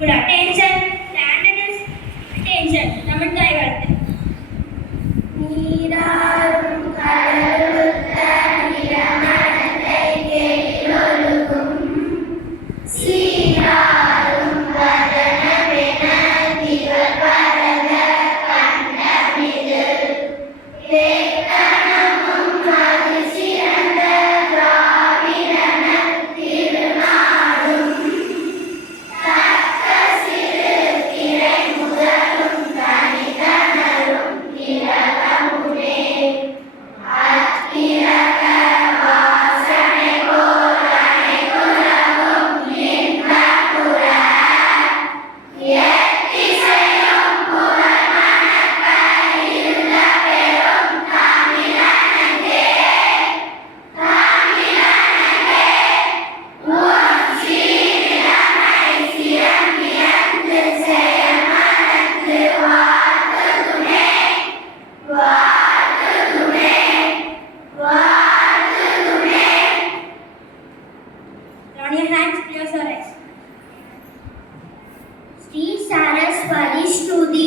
Good attention. Standard is attention. Namantai varthu. நீராறும் கடலுத்த நிறமனத்தை கேட்டொழுகும் சீராறும் வதனமென திகழ் பரத கண்டமிது வேக்கணமும் அது சிறந்த திராவிடன திருநாடும் தக்க சிறு திரை முதலும் தனிதனரும் திலகமுடே அத்திரக வாசனை போலனை குலவும் இன்பப்புற எத்திசையும் புலமணக்க இருந்த பெரும் தமிழனங்கே உன் சீரிழமை சிறப்பியந்து செயமறந்து வாழ்த்துதுமே வாழ்த்துதுமே வாழ்த்துதுமே. On your hands, close your eyes. Sri Saraswati Stuti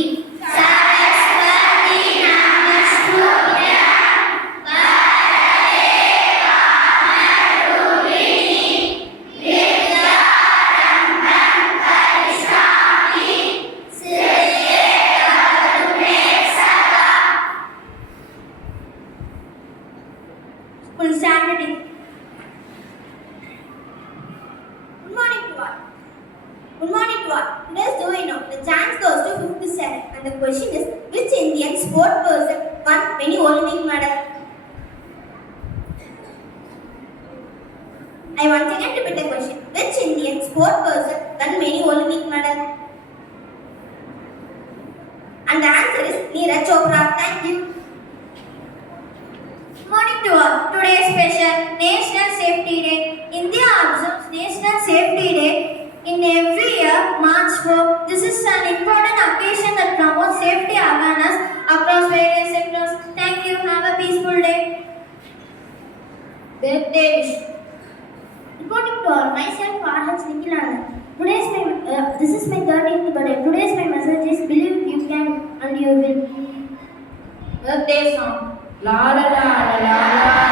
Saraswati Namastutya Varade Vamarupini Vidyarambam Karishami Sriye Karume Sada. Full Saturday. Good morning to all. Good morning to all. Today's do we know? The chance goes to 57 and the question is which Indian sport person won many Olympic medals? I once again repeat the question. Which Indian sport person won many Olympic medals? And the answer is Neeraj Chopra. Thank you. Good morning to all. Today is special National Safety Day. India observes National Safety Day in every year, March 4. This is an important occasion that promotes safety awareness across various sectors. Thank you. Have a peaceful day. Birthday wish. Good morning to all. Myself, Arhaj Nikhilana. This is my 13th birthday. Today's my message is believe you can and you will. Birthday song. La la la la la la.